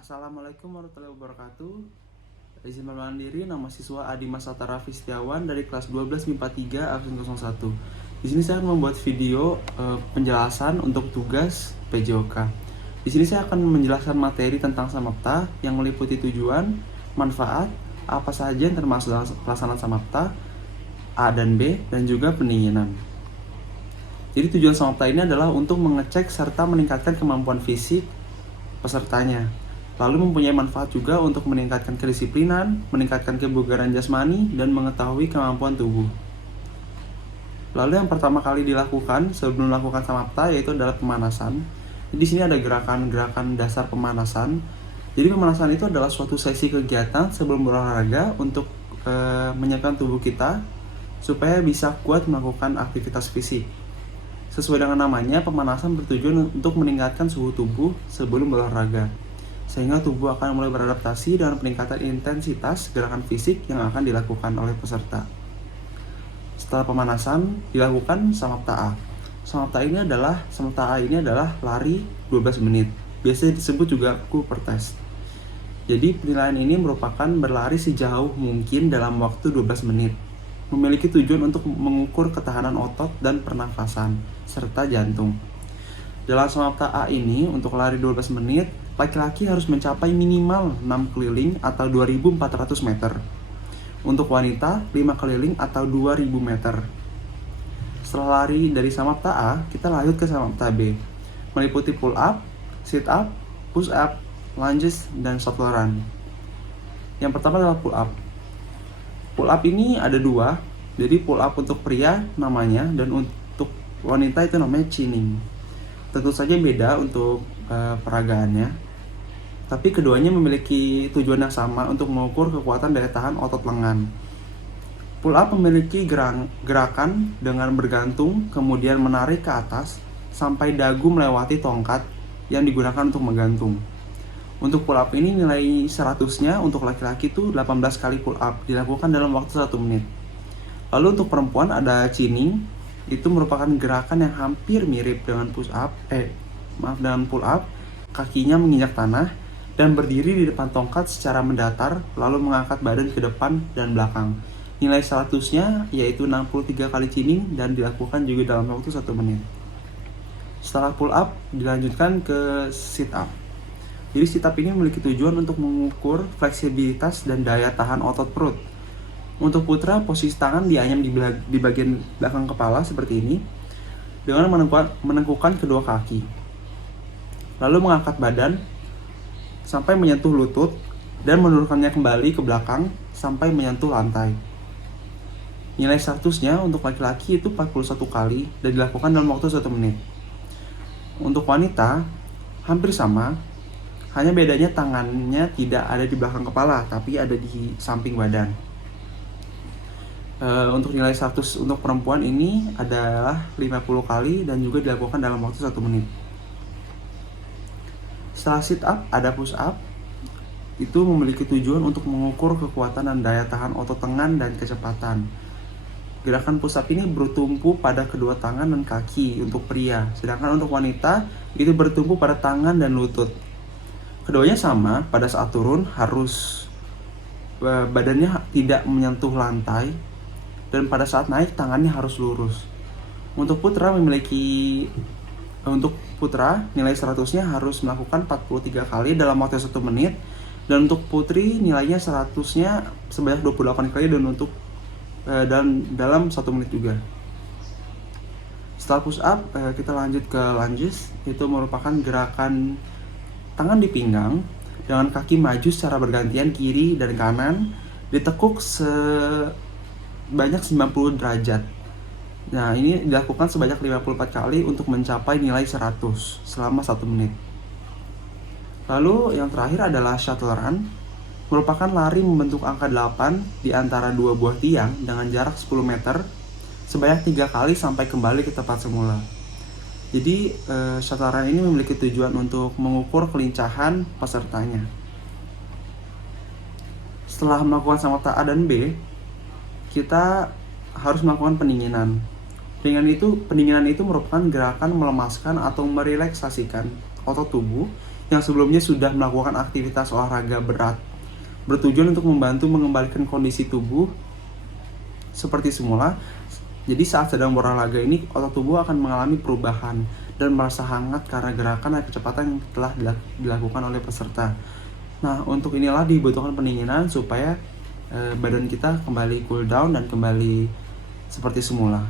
Assalamualaikum warahmatullahi wabarakatuh. Izin perkenalan diri, nama siswa Adi Masata Raffi Setiawan dari kelas 12 MIPA 3 absen 01. Di sini saya akan membuat video penjelasan untuk tugas PJOK. Di sini saya akan menjelaskan materi tentang Samapta yang meliputi tujuan, manfaat, apa saja yang termasuk dalam pelaksanaan Samapta, A dan B, dan juga pendinginan. Jadi tujuan Samapta ini adalah untuk mengecek serta meningkatkan kemampuan fisik pesertanya. Lalu mempunyai manfaat juga untuk meningkatkan kedisiplinan, meningkatkan kebugaran jasmani, dan mengetahui kemampuan tubuh. Lalu yang pertama kali dilakukan sebelum melakukan Samapta yaitu adalah pemanasan. Di sini ada gerakan-gerakan dasar pemanasan. Jadi pemanasan itu adalah suatu sesi kegiatan sebelum berolahraga untuk menyiapkan tubuh kita supaya bisa kuat melakukan aktivitas fisik. Sesuai dengan namanya, pemanasan bertujuan untuk meningkatkan suhu tubuh sebelum berolahraga, sehingga tubuh akan mulai beradaptasi dengan peningkatan intensitas gerakan fisik yang akan dilakukan oleh peserta. Setelah pemanasan, dilakukan Samapta A. Samapta A ini adalah lari 12 menit. Biasanya disebut juga Cooper Test. Jadi penilaian ini merupakan berlari sejauh mungkin dalam waktu 12 menit. Memiliki tujuan untuk mengukur ketahanan otot dan pernafasan, serta jantung. Dalam Samapta A ini, untuk lari 12 menit, laki-laki harus mencapai minimal 6 keliling atau 2.400 meter. Untuk wanita, 5 keliling atau 2.000 meter. Setelah lari dari Samapta A, kita lanjut ke Samapta B. Meliputi pull up, sit up, push up, lunges, dan shuttle run. Yang pertama adalah pull up. Pull up ini ada dua, jadi pull up untuk pria namanya, dan untuk wanita itu namanya chinning. Tentu saja beda untuk peragaannya, tapi keduanya memiliki tujuan yang sama untuk mengukur kekuatan daya tahan otot lengan. Pull up memiliki gerakan dengan bergantung, kemudian menarik ke atas sampai dagu melewati tongkat yang digunakan untuk menggantung. Untuk pull up ini nilai 100-nya untuk laki-laki itu 18 kali pull up, dilakukan dalam waktu 1 menit. Lalu untuk perempuan ada chinning, itu merupakan gerakan yang hampir mirip dengan dengan pull up. Kakinya menginjak tanah dan berdiri di depan tongkat secara mendatar, lalu mengangkat badan ke depan dan belakang. Nilai 100-nya yaitu 63 kali chinning dan dilakukan juga dalam waktu 1 menit. Setelah pull up, dilanjutkan ke sit up. Jadi sit up ini memiliki tujuan untuk mengukur fleksibilitas dan daya tahan otot perut. Untuk putra, posisi tangan dianyam di bagian belakang kepala seperti ini dengan menengkukkan kedua kaki. Lalu mengangkat badan sampai menyentuh lutut dan menurunkannya kembali ke belakang sampai menyentuh lantai. Nilai 100-nya untuk laki-laki itu 41 kali dan dilakukan dalam waktu 1 menit. Untuk wanita, hampir sama, hanya bedanya tangannya tidak ada di belakang kepala, tapi ada di samping badan. Untuk nilai 100 untuk perempuan ini adalah 50 kali dan juga dilakukan dalam waktu 1 menit. Setelah sit up, ada push up. Itu memiliki tujuan untuk mengukur kekuatan dan daya tahan otot lengan dan kecepatan. Gerakan push up ini bertumpu pada kedua tangan dan kaki untuk pria, sedangkan untuk wanita itu bertumpu pada tangan dan lutut. Keduanya sama, pada saat turun harus badannya tidak menyentuh lantai, dan pada saat naik tangannya harus lurus. Untuk putra nilai 100-nya harus melakukan 43 kali dalam waktu 1 menit, dan untuk putri nilainya 100-nya sebanyak 28 kali dan dalam 1 menit juga. Setelah push up, kita lanjut ke lunges. Itu merupakan gerakan tangan di pinggang dengan kaki maju secara bergantian kiri dan kanan, ditekuk sebanyak 90 derajat. Nah, ini dilakukan sebanyak 54 kali untuk mencapai nilai 100 selama 1 menit. Lalu yang terakhir adalah shuttle run, merupakan lari membentuk angka 8 di antara 2 buah tiang dengan jarak 10 meter sebanyak 3 kali sampai kembali ke tempat semula. Jadi shuttle run ini memiliki tujuan untuk mengukur kelincahan pesertanya. Setelah melakukan Samapta A dan B, kita harus melakukan pendinginan. Pendinginan itu merupakan gerakan melemaskan atau merelaksasikan otot tubuh yang sebelumnya sudah melakukan aktivitas olahraga berat, bertujuan untuk membantu mengembalikan kondisi tubuh seperti semula. Jadi saat sedang berolahraga ini, otot tubuh akan mengalami perubahan dan merasa hangat karena gerakan dan kecepatan yang telah dilakukan oleh peserta. Nah, untuk inilah dibutuhkan pendinginan supaya badan kita kembali cool down dan kembali seperti semula.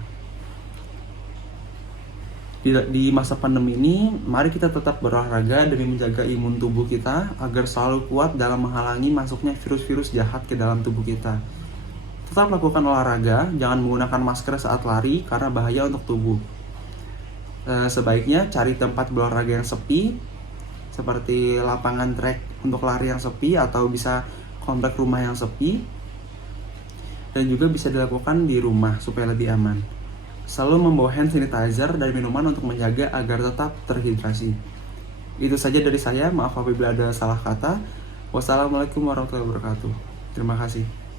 Di masa pandemi ini, mari kita tetap berolahraga demi menjaga imun tubuh kita agar selalu kuat dalam menghalangi masuknya virus-virus jahat ke dalam tubuh kita. Tetap lakukan olahraga, jangan menggunakan masker saat lari karena bahaya untuk tubuh. Sebaiknya cari tempat berolahraga yang sepi, seperti lapangan track untuk lari yang sepi, atau bisa komplek rumah yang sepi, dan juga bisa dilakukan di rumah supaya lebih aman. Selalu membawa hand sanitizer dan minuman untuk menjaga agar tetap terhidrasi. Itu saja dari saya, maaf apabila ada salah kata. Wassalamualaikum warahmatullahi wabarakatuh. Terima kasih.